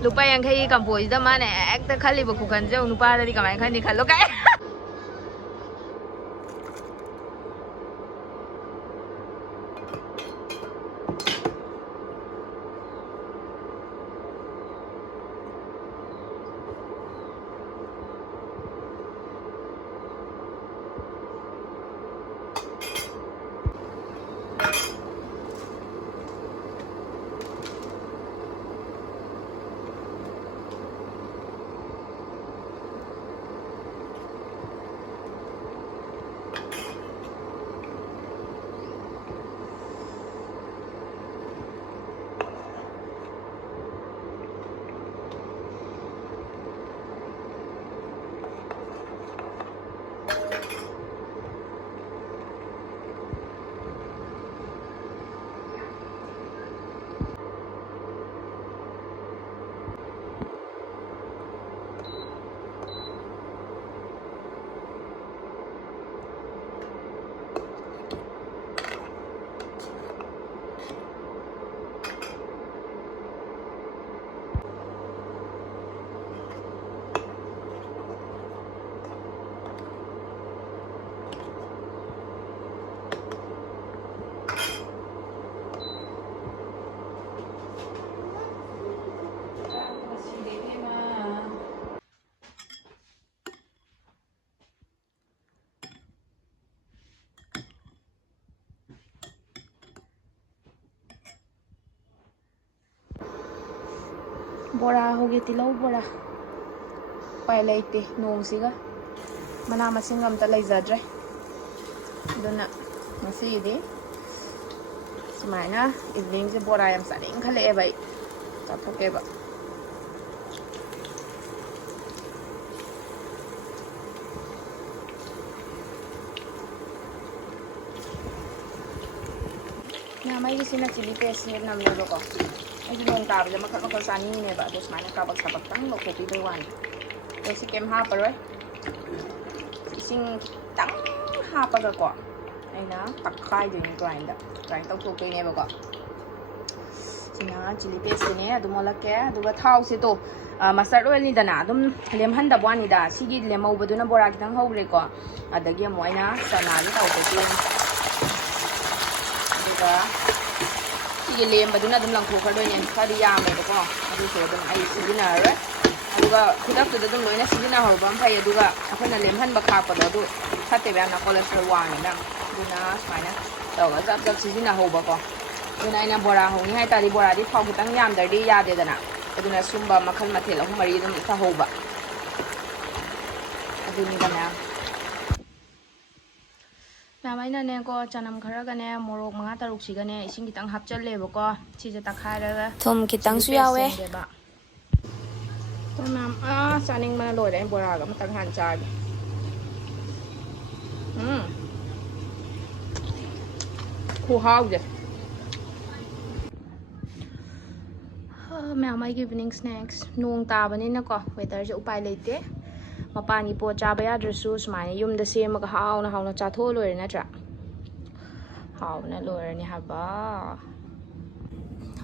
lupa yang khay kampoi da mane ekta khali ba khukan je nupa da di kamai khani khallo kai bora hoge tilau bora pai leite nong siga mana masing am ta leijadre dona masidi sumaina evening se bora yam saning khale e bai ta thoke ba na mai sina chili paste nam ne lo ko ai dong ta ba ma ka sani ne ba dos mana ka bak sabak tang lo ko pi bai wan ai si kem ha pa roi sing tang ha pa ga ko ai na tak khai de grind tau thok pe ne ba ko sina chili paste ne adu mola ke adu ga thau se to mustard oil ni dana adum lem han da bwani da sigi lem au baduna bora kitang hogre ko adagi mo ai na sana ni tau ko pi aduga sigi lem baduna dum lang thok khadoi ne khadi ya me ko adu se dum ai sigi na re aduga khidak tu dum loina sigi na ho bam phai aduga akhona lem han ba kha pa do khatte ba na cholesterol wa ni na duna saina tau ga jap jap sigi na ho ba ko duna ina bora ho ni hai tari bora di thau kitang yam dar di ya de dana aduna sumba makhal mathel ahum mari dum ikha ho ba aduni dana Namaina ne ko chanam khara ga ne morok manga taruk si ga ne ising kitang hapchal le ko chi je takhai ra thum kitang su yawe to nam chaning ma loi dai bora ga matang han cha khu hao je mẹ mai evening snacks nong ta bani na ko weather je upai leite mapani po chaba ya dresu smai yum da se ma haw na cha tho loi na tra haw na loi ni ha ba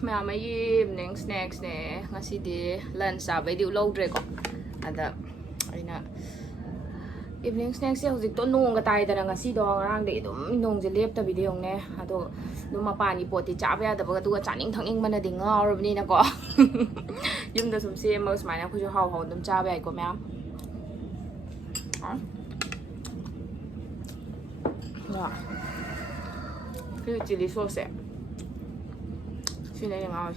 mẹ mai evening snacks ne ngasi di lunch sa bai diu lo dre ko ada aina evening snacks se hojik to nong ga tai da ngasi do rang de dum nong je lep ta video ne ado dum mapani po ti chaba ya da ba tu ga chaning thanging mana ding ngaw ni na ko yum da sum se ma smai na khu jo haw dum cha bai ko mẹ 와, 그 칠리 소스. 신의 영화.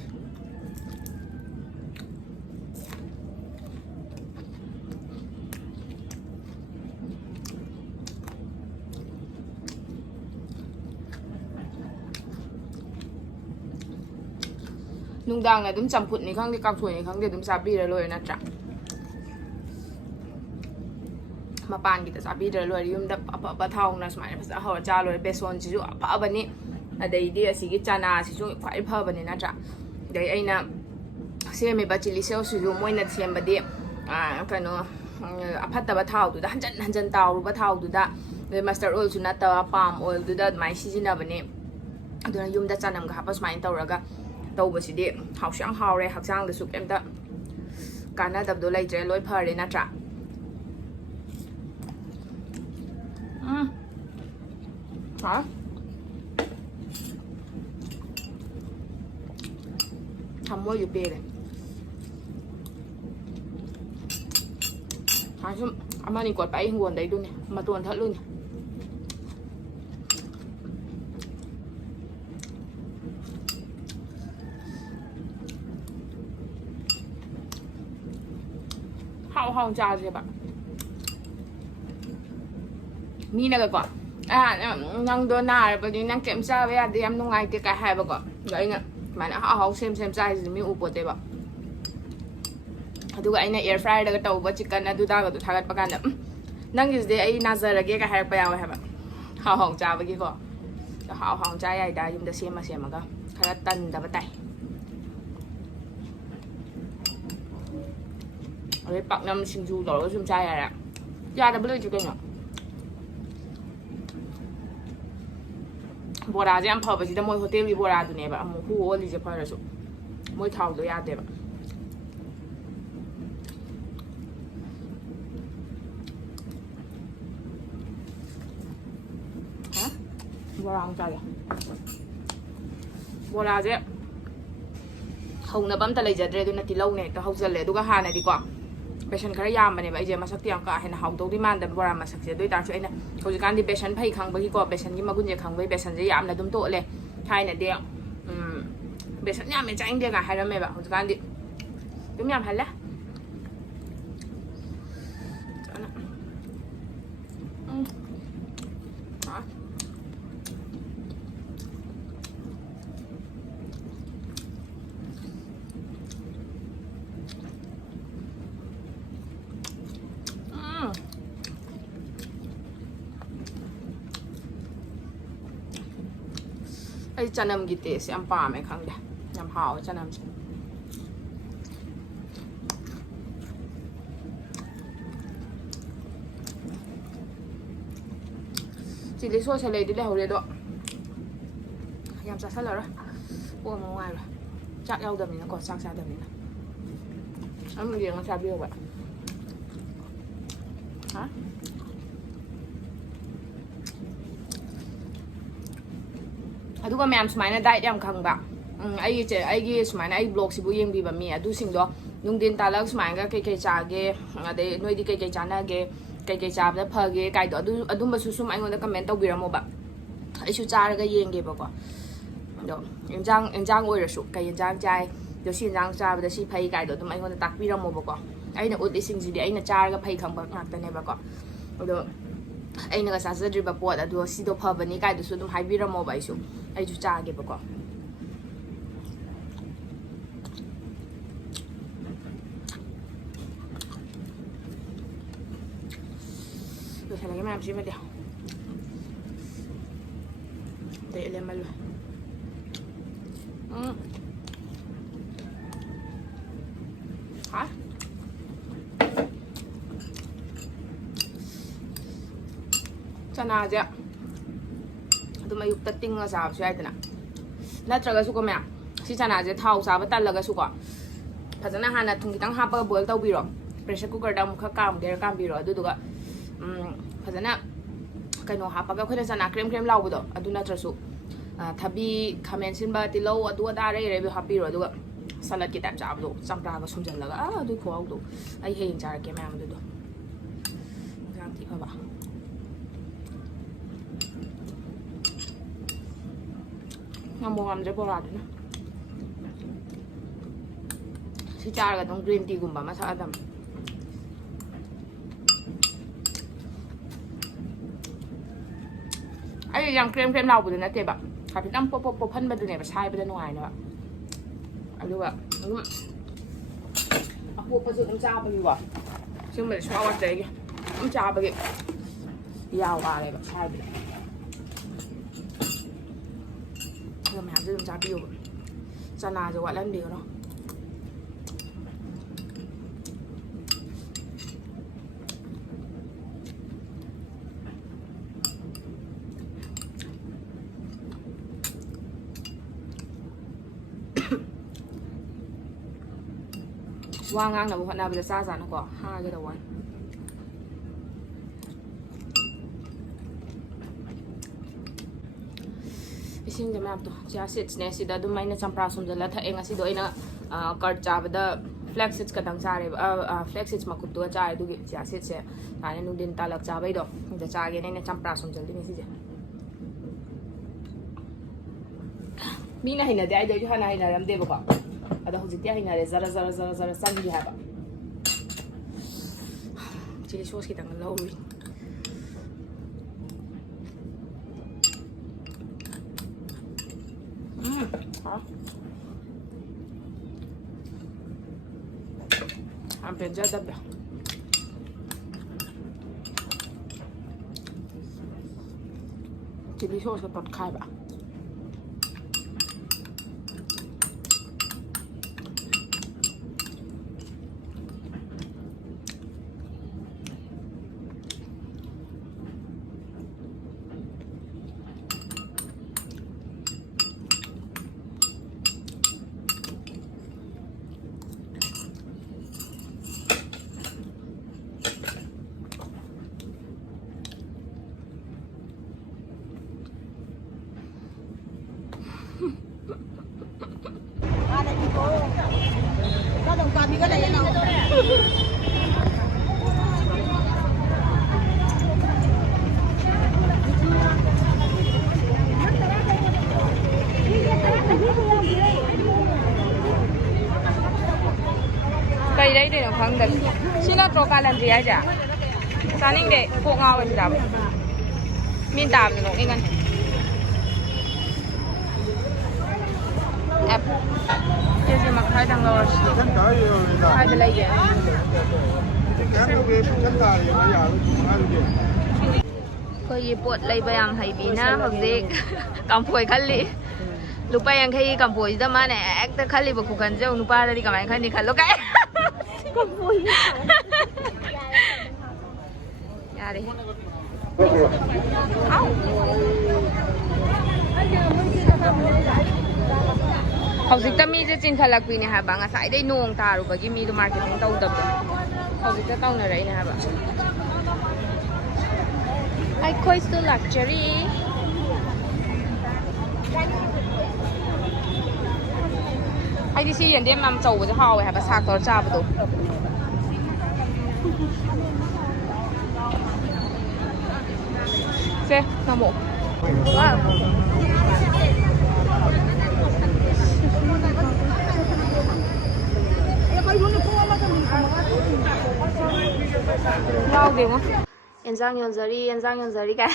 nungdang là đúng chầm phụt này không thì cao tuổi này không thì đúng sao bi rồi na chả mà pan kita sabi rồi yung đập apa thau na smai na ho cha rồi beson chu apa bani a dei di asigi chana si chu khwai pha bani na cha dei aina se me ba chili sauce chu moi na sem ba di kano aphatta ba thau tu da hanjan taw ru ba thau tu da le mustard oil chu na ta palm oil tu da mai si jina bani aduna yung da chanam ga ha pa smai taw raga tau ba si di hau sang hau re hak sang da su kem da ꯀꯥꯟꯅꯗꯕꯗꯣ ꯂꯩꯇ꯭ꯔꯦ ꯂꯣꯏ ꯐꯔꯦ ꯅꯠꯇ꯭ꯔꯥ ꯊꯝꯃꯣꯏꯁꯨ ꯄꯦꯔꯦ ꯁꯨꯝ ꯑꯃꯅꯤ ꯀꯣꯠꯄ ꯑꯩ ꯍꯤꯡꯒꯣꯜꯗꯩꯗꯨꯅꯦ ꯃꯇꯣꯟ ꯊꯠꯂꯨꯅꯦ ꯍꯥꯎ ꯆꯥꯁꯦꯕ ꯃꯤꯅꯒꯀꯣ ꯅꯪꯗꯣ ꯅꯥꯔꯕꯗꯤ ꯅꯪ ꯀꯩꯝ ꯆꯥꯕ ꯌꯥꯗꯦ ꯌꯥꯝ ꯅꯨꯡꯉꯥꯏꯇꯦ ꯀꯥꯏ ꯍꯥꯏꯕꯀꯣ ꯑꯗꯣ ꯑꯩꯅ ꯁꯨꯃꯥꯏꯅ ꯑꯍꯥꯎ ꯁꯦꯝ ꯆꯥꯏꯁꯤꯗꯤ ꯃꯤ ꯎꯄꯣꯠꯇꯦꯕ ꯑꯗꯨꯒ ꯑꯩꯅ ꯑꯦꯌꯔ ꯐ꯭ꯔꯥꯏꯔꯒ ꯇꯧꯕ ꯆꯤꯛꯀꯟ ꯑꯗꯨꯗꯥꯒꯗꯣ ꯊꯥꯒꯠꯄ ꯀꯥꯟꯗ ꯅꯪꯒꯤꯁꯤꯗꯤ ꯑꯩ ꯅꯥꯖꯔꯒꯦꯒ ꯍꯥꯏꯔꯛꯄ ꯌꯥꯎꯋꯦ ꯍꯥꯏꯕ ꯍꯥꯎ ꯆꯥꯕꯒꯤꯀꯣ ꯍꯥꯎ ꯆꯥ ꯌꯥꯏꯗ ꯌꯨꯝꯗ ꯁꯦꯝꯃꯒ ꯈꯔ ꯇꯟꯗꯕ ꯇꯥꯏ ꯑꯗꯩ ꯄꯥꯛꯅꯝ ꯁꯤꯡꯖꯨ ꯇꯧꯔꯒ ꯁꯨꯝ ꯆꯥ ꯌꯥꯔꯦ ꯌꯥꯗꯕ ꯂꯩꯇ꯭ꯔꯦ ꯀꯩꯅꯣ ꯕꯣꯔꯥꯁꯦ ꯌꯥꯝ ꯐꯕꯁꯤꯗ ꯃꯣꯏ ꯍꯣꯇꯦꯜꯒꯤ ꯕꯣꯔꯥꯗꯨꯅꯦꯕ ꯑꯃꯨꯛ ꯍꯨ ꯑꯣꯜꯂꯤꯁꯦ ꯐꯔꯁꯨ ꯃꯣꯏ ꯊꯥꯎꯗꯣ ꯌꯥꯗꯦꯕ ꯕꯣꯔꯥ ꯑꯃꯨꯛ ꯆꯥꯒꯦ ꯕꯣꯔꯥꯁꯦ ꯍꯧꯅꯕ ꯑꯝꯇ ꯂꯩꯖꯗ꯭ꯔꯦ ꯑꯗꯨꯅ ꯇꯤꯜꯍꯧꯅ ꯍꯦꯛꯇ ꯍꯧꯖꯜꯂꯦ ꯑꯗꯨꯒ ꯍꯥꯟꯅꯗꯤꯀꯣ ꯕꯦꯁꯟ ꯈꯔ ꯌꯥꯝꯕꯅꯦꯕ ꯑꯩꯁꯦ ꯃꯁꯛꯇꯤ ꯌꯥꯝ ꯀꯥ ꯍꯦꯟꯅ ꯍꯥꯎꯗꯧꯗꯤ ꯃꯥꯟꯗꯕ ꯕꯣꯔꯥ ꯃꯁꯛꯁꯦ ꯑꯗꯨ ꯑꯣꯏꯇꯥꯔꯁꯨ ꯑꯩꯅ ꯍꯧꯖꯤꯛꯀꯥꯟꯗꯤ ꯕꯦꯁꯟ ꯐꯩ ꯈꯪꯕꯒꯤꯀꯣ ꯕꯦꯁꯟꯒꯤ ꯃꯒꯨꯟꯁꯦ ꯈꯪꯕꯒꯤ ꯕꯦꯁꯟꯁꯦ ꯌꯥꯝꯅ ꯑꯗꯨꯝ ꯇꯣꯠꯂꯦ ꯊꯥꯏꯅꯗꯤ ꯕꯦꯁꯟ ꯌꯥꯝꯃꯦ ꯆꯥꯅꯤꯡꯗꯦꯒ ꯍꯥꯏꯔꯝꯃꯦꯕ ꯍꯧꯖꯤꯛꯀꯥꯟꯗꯤ ꯑꯗꯨꯝ ꯌꯥꯝꯍꯜꯂꯦ ꯑꯩ ꯆꯅꯝꯒꯤ ꯇꯦꯁ ꯌꯥꯝ ꯄꯥꯝꯃꯦ ꯈꯪꯗꯦ ꯌꯥꯝ ꯍꯥꯎꯋꯦ ꯆꯅꯝꯁꯦ ꯆꯤꯂꯤ ꯁꯣꯁ ꯂꯩꯗꯤ ꯂꯩꯍꯧꯔꯦ ꯑꯗꯣ ꯌꯥꯝ ꯆꯥꯁꯜꯂꯔꯣꯏ ꯑꯣ ꯑꯃ ꯅꯨꯡꯉꯥꯏꯔꯣꯏ ꯆꯥꯛ ꯌꯥꯎꯗꯕꯅꯤꯅꯀꯣ ꯆꯥꯛ ꯆꯥꯗꯕꯅꯤꯅ ꯑꯃꯨꯛ ꯌꯦꯡꯉ ꯆꯥꯕꯤꯌꯣꯕ ꯑꯗꯨꯒ ꯃꯌꯥꯝ ꯁꯨꯃꯥꯏꯅ ꯗꯥꯏꯠ ꯌꯥꯝ ꯈꯪꯕ ꯑꯩꯒꯤ ꯁꯨꯃꯥꯏꯅ ꯑꯩ ꯕ꯭ꯂꯣꯛꯁꯤꯕꯨ ꯌꯦꯡꯕꯤꯕ ꯃꯤ ꯑꯗꯨꯁꯤꯡꯗꯣ ꯅꯨꯡꯊꯤꯟ ꯇꯥꯜꯂꯒ ꯁꯨꯃꯥꯏꯅꯒ ꯀꯩꯀꯩ ꯆꯥꯒꯦ ꯑꯗꯩ ꯅꯣꯏꯗꯤ ꯀꯩꯀꯩ ꯆꯥꯅꯒꯦ ꯀꯩꯀꯩ ꯆꯥꯕꯗ ꯐꯒꯦ ꯀꯥꯏꯗꯣ ꯑꯗꯨꯝꯕꯁꯨ ꯁꯨꯝ ꯑꯩꯉꯣꯟꯗ ꯀꯃꯦꯟ ꯇꯧꯕꯤꯔꯝꯃꯣꯕ ꯑꯩꯁꯨ ꯆꯥꯔꯒ ꯌꯦꯡꯒꯦꯕꯀꯣ ꯑꯗꯣ ꯌꯦꯟꯖꯥꯡ ꯑꯣꯏꯔꯁꯨ ꯀꯩ ꯌꯦꯟꯖꯥꯡ ꯆꯥꯏ ꯑꯗꯣ ꯁꯤ ꯌꯦꯟꯖꯥꯡ ꯆꯥꯕꯗ ꯁꯤ ꯐꯩ ꯀꯥꯏꯗꯣ ꯑꯗꯨꯝ ꯑꯩꯉꯣꯟꯗ ꯇꯥꯛꯄꯤꯔꯝꯃꯣꯕꯀꯣ ꯑꯩꯅ ꯎꯠꯂꯤꯁꯤꯡꯁꯤꯗꯤ ꯑꯩꯅ ꯆꯥꯔꯒ ꯐꯩ ꯈꯪꯕ ꯉꯥꯛꯇꯅꯦꯕꯀꯣ ꯑꯗꯣ ꯑꯩꯅꯒ ꯆꯥꯖꯗ꯭ꯔꯤꯕ ꯄꯣꯠ ꯑꯗꯣ ꯁꯤꯗꯣ ꯐꯕꯅꯤ ꯀꯥꯏꯗꯨꯁꯨ ꯑꯗꯨꯝ ꯍꯥꯏꯕꯤꯔꯝꯃꯣꯕ ꯑꯩꯁꯨ ꯆꯥꯒꯦꯕꯀꯣ ꯂꯣꯏꯁꯜꯂꯒꯦ ꯃꯌꯥꯝ ꯁꯤꯃꯗꯤ ꯑꯇꯩ ꯂꯦꯝꯃꯜꯂꯣꯏ ꯆꯅꯥꯁꯦ ꯑꯗꯨꯝ ꯑꯌꯨꯛꯇ ꯇꯤꯡꯉ ꯆꯥꯕꯁꯨ ꯌꯥꯏꯗꯅ ꯅꯠꯇ꯭ꯔꯒꯁꯨꯀꯣ ꯃꯌꯥꯝ ꯁꯤ ꯆꯅꯥꯁꯦ ꯊꯥꯎ ꯆꯥꯕ ꯇꯜꯂꯒꯁꯨꯀꯣ ꯐꯖꯅ ꯍꯥꯟꯅ ꯊꯨꯝ ꯈꯤꯇꯪ ꯍꯥꯞꯄꯒ ꯕꯣꯏꯜ ꯇꯧꯕꯤꯔꯣ ꯄ꯭ꯔꯦꯁꯔ ꯀꯨꯀꯔꯗ ꯑꯃꯨꯛ ꯈꯔ ꯀꯥꯝꯕꯤꯔꯣ ꯑꯗꯨꯗꯨꯒ ꯐꯖꯅ ꯀꯩꯅꯣ ꯍꯥꯞꯄꯒ ꯑꯩꯈꯣꯏꯅ ꯆꯅꯥ ꯀ꯭ꯔꯦꯝ ꯂꯥꯎꯕꯗꯣ ꯑꯗꯨ ꯅꯠꯇ꯭ꯔꯁꯨ ꯊꯕꯤ ꯈꯥꯃꯦꯟ ꯑꯁꯤꯟꯕ ꯇꯤꯜꯍꯧ ꯑꯗꯨ ꯑꯗꯥ ꯑꯔꯩ ꯍꯥꯞꯄꯤꯔꯣ ꯑꯗꯨꯒ ꯁꯂꯠꯀꯤ ꯇꯥꯏꯞ ꯆꯥꯕꯗꯣ ꯆꯝꯄ꯭ꯔꯥꯒ ꯁꯨꯝꯖꯜꯂꯒ ꯑꯗꯨꯏ ꯈꯨꯍꯥꯎꯗꯣ ꯑꯩ ꯍꯌꯦꯡ ꯆꯥꯔꯛꯀꯦ ꯃꯌꯥꯝ ꯑꯗꯨꯗꯣ ꯌꯥꯝ ꯊꯤ ꯐꯕ ꯉꯝꯗ꯭ꯔꯦ ꯕꯣꯔꯥꯗꯨꯅ ꯁꯤ ꯆꯥꯔꯒ ꯑꯗꯨꯝ ꯒ꯭ꯔꯤꯟ ꯇꯤꯒꯨꯝꯕ ꯑꯃ ꯊꯛꯑꯗꯝ ꯑꯩ ꯌꯥꯝ ꯀ꯭ꯔꯦꯝ ꯂꯥꯎꯕꯗꯨ ꯅꯠꯇꯦꯕ ꯈꯤꯇꯪ ꯄꯣꯞꯍꯟꯕꯗꯨꯅꯦꯕ ꯁꯥꯏꯕꯗ ꯅꯨꯡꯉꯥꯏꯅꯕ ꯑꯗꯨꯒ ꯑꯗꯨꯝ ꯑꯄꯣꯞꯄꯁꯨ ꯑꯗꯨꯝ ꯆꯥꯕꯒꯤꯀꯣ ꯁꯤꯒꯨꯝꯕꯗꯤ ꯁꯨꯡꯋꯥꯠ ꯋꯥꯠꯇ꯭ꯔꯦ ꯑꯩꯒꯤ ꯑꯗꯨꯝ ꯆꯥꯕꯒꯤ ꯌꯥ ꯋꯥꯔꯦꯕ ꯁꯥꯏꯕꯗ ꯑꯗꯨꯒ ꯃꯌꯥꯝꯁꯨ ꯑꯗꯨꯝ ꯆꯥꯕꯤꯌꯨꯕ ꯆꯅꯥꯁꯦ ꯋꯥꯠꯍꯟꯕꯤꯒꯅꯣ ว่าง้างนะบุคคลนาไปจะซ่าสารก็5ก็แต่วันสิ่งจะไม่ตัวจะสิทธิ์เนี่ยสิดาดูไม่เนี่ยจำปราสมจะแล้วถ้าเองสิโดยนะการจับได้flex sites ก็ตั้งใจเลยflex sites มาคุตัวจ่ายดูจะสิทธิ์เสียแต่เนี่ยนุ่งดินตาลักจับไปดอกจะจ่ายเนี่ยจำปราสมจะที่นี่สิเจ้มีน่าเห็นนะเดี๋ยวจะให้น่าเห็นนะรำเดี๋ยวบอกada hujitnya hingga ada zara sang di haba chili sauce kita ngelawin hampir jadab dah chili sauceก็ตดคายปะก็ตรงก่อนมีก็ได้ยังน้องcây đấy để nó phăng được xin nó trộn cả làm gì ấy chả sáng ninh để cô ngao vậy chả miên tạm thì nó nghe ngân ép cái gì mà khai thằng rồi khai cái này kìa coi gì bột lấy bây giờ hay bị na hoặc gì cầm phổi khăn lì lupa yang khai cầm phổi ra mà này actor khăn lì bọc khăn chứ lupa ra đi cầm anh khăn đi khăn lúc cái cầm phổi ya đi hꯧꯖꯤꯛꯇ ꯃꯤꯁꯦ ꯆꯤꯟꯈꯠꯂꯛꯄꯤꯅꯦ ꯍꯥꯏꯕ ꯉꯁꯥꯏꯗꯩ ꯅꯣꯡ ꯇꯥꯔꯨꯕꯒꯤ ꯃꯤꯗꯣ marketing ꯇꯧꯗꯕꯗꯣ ꯍꯧꯖꯤꯛꯇ ꯇꯧꯅꯔꯛꯏꯅꯦ ꯍꯥꯏꯕ ꯑꯩꯈꯣꯏꯁꯨ ꯂꯥꯛꯆꯔꯤ ꯑꯩꯗꯤ ꯁꯤ ꯌꯦꯟꯗꯦꯝ ꯌꯥꯝ ꯆꯧꯕꯁꯦ ꯍꯥꯎꯋꯦ ꯍꯥꯏꯕ ꯁꯥꯛ ꯇꯧꯔ ꯆꯥꯕꯗꯣ ꯁꯦ ꯉꯃꯣ ꯌꯥꯎꯗꯦꯉꯣ ꯌꯦꯟꯖꯥꯡ ꯌꯣꯟꯖꯔꯤ ꯀꯥꯏ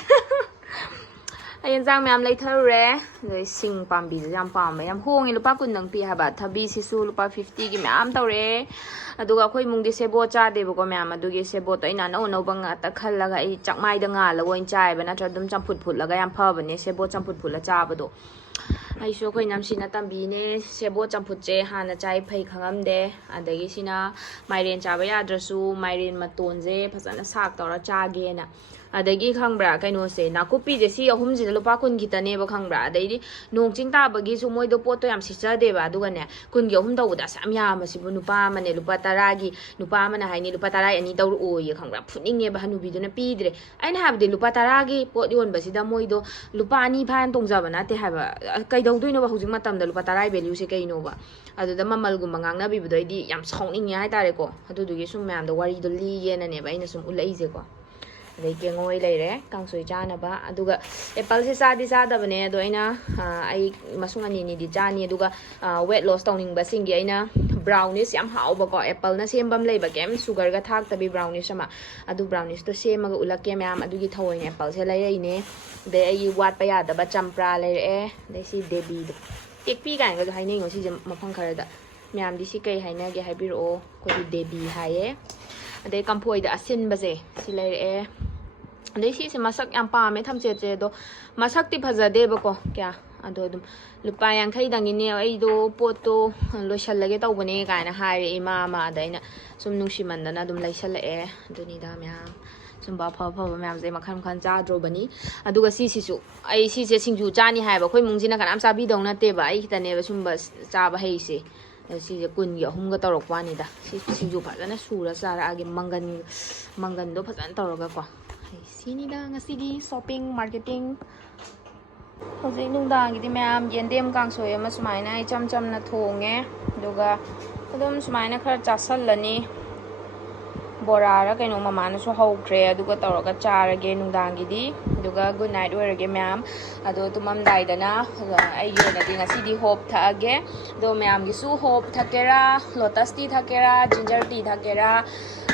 ꯑꯩ ꯌꯦꯟꯖꯥꯡ ꯃꯌꯥꯝ ꯂꯩꯊꯔꯨꯔꯦ ꯑꯗꯩ ꯁꯤꯡ ꯄꯥꯝꯕꯤꯁꯦ ꯌꯥꯝ ꯄꯥꯝꯃꯦ ꯌꯥꯝ ꯍꯣꯡꯉꯦ ꯂꯨꯄꯥ 10ꯗꯪ ꯄꯤ ꯍꯥꯏꯕ ꯊꯕꯤꯁꯤꯁꯨ ꯂꯨꯄꯥ 50ꯒꯤ ꯃꯌꯥꯝ ꯇꯧꯔꯛꯑꯦ ꯑꯗꯨꯒ ꯑꯩꯈꯣꯏ ꯏꯃꯨꯡꯗꯤ ꯁꯦꯕꯣꯠ ꯆꯥꯗꯦꯕꯀꯣ ꯃꯌꯥꯝ ꯑꯗꯨꯒꯤ ꯁꯦꯕꯣꯠꯇꯣ ꯑꯩꯅ ꯑꯅꯧ ꯑꯅꯧꯕ ꯉꯥꯛꯇ ꯈꯜꯂꯒ ꯑꯩ ꯆꯥꯛꯃꯥꯏꯗ ꯉꯥꯜꯂꯒ ꯑꯣꯏꯅ ꯆꯥꯏꯕ ꯅꯠꯇ꯭ꯔꯒ ꯑꯗꯨꯝ ꯆꯝꯐꯨꯠ ꯐꯨꯠꯂꯒ ꯌꯥꯝ ꯐꯕꯅꯦ ꯁꯦꯕꯣꯠ ꯆꯝꯐꯨꯠ ꯐꯨꯠꯂ ꯆꯥꯕꯗꯣ ꯑꯩꯁꯨ ꯑꯩꯈꯣꯏ ꯅꯝꯁꯤꯅ ꯇꯝꯕꯤꯅꯦ ꯁꯦꯕꯣꯠ ꯆꯝꯐꯨꯠꯁꯦ ꯍꯥꯟꯅ ꯆꯥꯏ ꯐꯩ ꯈꯪꯉꯝꯗꯦ ꯑꯗꯒꯤ ꯁꯤꯅ ꯃꯥꯏꯔꯦꯟ ꯆꯥꯕ ꯌꯥꯗ꯭ꯔꯁꯨ ꯃꯥꯏꯔꯦꯟ ꯃꯇꯣꯟꯁꯦ ꯐꯖꯅ ꯁꯥꯛ ꯇꯧꯔ ꯆꯥꯒꯦꯅ ꯑꯗꯒꯤ ꯈꯪꯕ꯭ꯔꯥ ꯀꯩꯅꯣꯁꯦ ꯅꯥꯀꯨꯞꯄꯤꯁꯦ ꯁꯤ ꯑꯍꯨꯝꯁꯤꯗ ꯂꯨꯄꯥ 10 ꯈꯤꯇꯅꯦꯕ ꯈꯪꯕ꯭ꯔꯥ ꯑꯗꯩꯗꯤ ꯅꯣꯡ ꯆꯤꯡ ꯇꯥꯕꯒꯤꯁꯨ ꯃꯣꯏꯗꯣ ꯄꯣꯠꯇꯣ ꯌꯥꯝ ꯁꯤꯠꯆꯗꯦꯕ ꯑꯗꯨꯒꯅꯦ 10ꯒꯤ 3 ꯇꯧꯕꯗ ꯑꯁ ꯌꯥꯝ ꯌꯥꯝꯕꯁꯤꯕꯨ ꯅꯨꯄꯥ ꯑꯃꯅꯦ ꯂꯨꯄꯥ 10ꯒꯤ ꯅꯨꯄꯥ ꯑꯃꯅ ꯍꯥꯏꯅꯤ ꯂꯨꯄꯥ 10 2 ꯇꯧꯔꯛꯑꯣꯌꯦ ꯈꯪꯕ꯭ꯔꯥ ꯐꯨꯠꯅꯤꯡꯉꯦꯕ ꯍꯅꯨꯕꯤꯗꯨꯅ ꯄꯤꯗ꯭ꯔꯦ ꯑꯩꯅ ꯍꯥꯏꯕꯗꯤ ꯂꯨꯄꯥ 10ꯒꯤ ꯄꯣꯠ ꯌꯣꯟꯕꯁꯤꯗ ꯃꯣꯏꯗꯣ ꯂꯨꯄꯥ 2 ꯐꯥꯅ ꯇꯣꯡꯖꯕ ꯅꯠꯇꯦ ꯍꯥꯏꯕ ꯀꯩꯗꯧꯗꯣꯏꯅꯣꯕ ꯍꯧꯖꯤꯛ ꯃꯇꯝꯗ ꯂꯨꯄꯥ 10 ꯚꯦꯜꯌꯨꯁꯦ ꯀꯩꯅꯣꯕ ꯑꯗꯨꯗ ꯃꯃꯜꯒꯨꯝꯕ ꯉꯥꯡꯅꯕꯤꯕꯗꯣ ꯑꯩꯗꯤ ꯌꯥꯝ ꯁꯥꯎꯅꯤꯡꯉꯦ ꯍꯥꯏꯇꯥꯔꯦꯀꯣ ꯑꯗꯨꯗꯨꯒꯤ ꯁꯨꯝ ꯃꯌꯥꯝꯗ ꯋꯥꯔꯤꯗꯣ ꯂꯤꯒꯦꯅꯅꯦꯕ ꯑꯩꯅ ꯁꯨꯝ ꯎꯠꯂꯛꯏꯁꯦꯀꯣ ꯑꯗꯩ ꯀꯦꯡꯉꯣꯏ ꯂꯩꯔꯦ ꯀꯥꯡꯁꯣꯏ ꯆꯥꯅꯕ ꯑꯗꯨꯒ ꯑꯦꯄꯜꯁꯦ ꯆꯥꯗꯤ ꯆꯥꯗꯕꯅꯦ ꯑꯗꯣ ꯑꯩꯅ ꯑꯩ ꯃꯁꯨꯡ ꯑꯅꯤꯗꯤ ꯆꯥꯅꯤ ꯑꯗꯨꯒ ꯋꯦꯠ ꯂꯣꯁ ꯇꯧꯅꯤꯡꯕꯁꯤꯡꯒꯤ ꯑꯩꯅ ꯕ꯭ꯔꯥꯎꯅꯤꯁ ꯌꯥꯝ ꯍꯥꯎꯕꯀꯣ ꯑꯦꯄꯜꯅ ꯁꯦꯝꯕ ꯑꯃ ꯂꯩꯕ ꯀꯩꯝ ꯁꯨꯒꯔꯒ ꯊꯥꯛꯇꯕꯤ ꯕ꯭ꯔꯥꯎꯅꯤꯁ ꯑꯃ ꯑꯗꯨ ꯕ꯭ꯔꯥꯎꯅꯤꯁꯇꯣ ꯁꯦꯝꯃꯒ ꯎꯠꯂꯛꯀꯦ ꯃꯌꯥꯝ ꯑꯗꯨꯒꯤ ꯊꯑꯣꯏꯅ ꯑꯦꯄꯜꯁꯦ ꯂꯩꯔꯛꯏꯅꯦ ꯑꯗꯩ ꯑꯩꯒꯤ ꯋꯥꯠꯄ ꯌꯥꯗꯕ ꯆꯝꯄ꯭ꯔꯥ ꯂꯩꯔꯛꯑꯦ ꯑꯗꯩ ꯁꯤ ꯗꯦꯕꯤꯗꯣ ꯇꯦꯛꯄꯤ ꯀꯥꯏꯅꯒꯁꯨ ꯍꯥꯏꯅꯩꯉꯣ ꯁꯤꯁꯦ ꯃꯐꯝ ꯈꯔꯗ ꯃꯌꯥꯝꯗꯤ ꯁꯤ ꯀꯩ ꯍꯥꯏꯅꯒꯦ ꯍꯥꯏꯕꯤꯔꯛꯑꯣ ꯑꯩꯈꯣꯏꯗꯤ ꯗꯦꯕꯤ ꯍꯥꯏꯌꯦ ꯑꯗꯩ ꯀꯝꯐꯣꯏꯗ ꯑꯁꯤꯟꯕꯁꯦ ꯁꯤ ꯂꯩꯔꯛꯑꯦ ꯑꯗꯩ ꯁꯤꯁꯦ ꯃꯁꯛ ꯌꯥꯝ ꯄꯥꯝꯃꯦ ꯊꯝꯆꯦꯠꯁꯦ ꯑꯗꯣ ꯃꯁꯛꯇꯤ ꯐꯖꯗꯦꯕꯀꯣ ꯀꯌꯥ ꯑꯗꯣ ꯑꯗꯨꯝ ꯂꯨꯄꯥ 50ꯗꯪꯒꯤꯅꯦ ꯑꯩꯗꯣ ꯄꯣꯠꯇꯣ ꯂꯣꯏꯁꯜꯂꯒꯦ ꯇꯧꯕꯅꯦ ꯀꯥꯏꯅ ꯍꯥꯏꯔꯦ ꯏꯃꯥ ꯑꯃ ꯑꯗ ꯑꯩꯅ ꯁꯨꯝ ꯅꯨꯡꯁꯤꯃꯟꯗꯅ ꯑꯗꯨꯝ ꯂꯩꯁꯜꯂꯛꯑꯦ ꯑꯗꯨꯅꯤꯗ ꯃꯌꯥꯝ ꯁꯨꯝꯕ ꯑꯐꯕ ꯃꯌꯥꯝꯁꯦ ꯃꯈꯜ ꯃꯈꯜ ꯆꯥꯗ꯭ꯔꯣꯕꯅꯤ ꯑꯗꯨꯒ ꯁꯤꯁꯤꯁꯨ ꯑꯩ ꯁꯤꯁꯦ ꯁꯤꯡꯖꯨ ꯆꯥꯅꯤ ꯍꯥꯏꯕ ꯑꯩꯈꯣꯏ ꯏꯃꯨꯡꯁꯤꯅ ꯀꯅꯥꯝ ꯆꯥꯕꯤꯗꯧ ꯅꯠꯇꯦꯕ ꯑꯩ ꯈꯤꯇꯅꯦꯕ ꯁꯨꯝꯕ ꯆꯥꯕ ꯍꯩꯁꯦ ꯁꯤꯁꯦ ꯀꯨꯟꯒꯤ 3ꯒ ꯇꯧꯔꯛꯄꯅꯤꯗ ꯁꯤ ꯁꯤꯡꯖꯨ ꯐꯖꯅ ꯁꯨꯔ ꯆꯥꯔꯛꯑꯒꯦ ꯃꯪꯒꯟꯗꯣ ꯐꯖꯅ ꯇꯧꯔꯒꯀꯣ ꯁꯤꯅꯤꯗ ꯉꯁꯤꯒꯤ ꯁꯣꯞꯄꯤꯡ ꯃꯥꯔꯀꯦꯇꯤꯡ ꯍꯧꯖꯤꯛ ꯅꯨꯡꯗꯥꯡꯒꯤꯗꯤ ꯃꯌꯥꯝ ꯌꯦꯟꯗꯦꯝ ꯀꯥꯡꯁꯣꯏ ꯑꯃ ꯁꯨꯃꯥꯏꯅ ꯏꯆꯝ ꯆꯝꯅ ꯊꯣꯡꯉꯦ ꯑꯗꯨꯒ ꯑꯗꯨꯝ ꯁꯨꯃꯥꯏꯅ ꯈꯔ ꯆꯥꯁꯜꯂꯅꯤ ꯕꯣꯔꯥꯔ ꯀꯩꯅꯣ ꯃꯃꯥꯅꯁꯨ ꯍꯧꯈ꯭ꯔꯦ ꯑꯗꯨꯒ ꯇꯧꯔꯒ ꯆꯥꯔꯒꯦ ꯅꯨꯡꯗꯥꯡꯒꯤꯗꯤ ꯑꯗꯨꯒ ꯒꯨꯗ ꯅꯥꯏꯠ ꯑꯣꯏꯔꯒꯦ ꯃꯌꯥꯝ ꯑꯗꯣ ꯇꯨꯝꯃꯝꯗꯥꯏꯗꯅ ꯑꯩꯒꯤ ꯑꯣꯏꯅꯗꯤ ꯉꯁꯤꯗꯤ ꯍꯣꯞ ꯊꯛꯑꯒꯦ ꯑꯗꯣ ꯃꯌꯥꯝꯒꯤꯁꯨ ꯍꯣꯞ ꯊꯛꯀꯦꯔꯥ ꯂꯣꯇꯁ ꯇꯤ ꯊꯛꯀꯦꯔꯥ ꯖꯤꯟꯖꯔ ꯇꯤ ꯊꯛꯀꯦꯔꯥ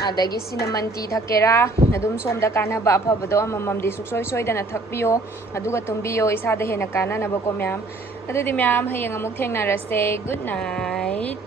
ꯑꯗꯒꯤ ꯁꯤꯅꯃꯟ ꯇꯤ ꯊꯛꯀꯦꯔꯥ ꯑꯗꯨꯝ ꯁꯣꯝꯗ ꯀꯥꯟꯅꯕ ꯑꯐꯕꯗꯣ ꯑꯃꯃꯝꯗꯤ ꯁꯨꯡꯁꯣꯏ ꯁꯣꯏꯗꯅ ꯊꯛꯄꯤꯌꯣ ꯑꯗꯨꯒ ꯇꯨꯝꯕꯤꯌꯣ ꯏꯁꯥꯗ ꯍꯦꯟꯅ ꯀꯥꯟꯅꯅꯕꯀꯣ ꯃꯌꯥꯝ ꯑꯗꯨꯗꯤ ꯃꯌꯥꯝ ꯍꯌꯦꯡ ꯑꯃꯨꯛ ꯊꯦꯡꯅꯔꯁꯦ ꯒꯨꯗ ꯅꯥꯏꯠ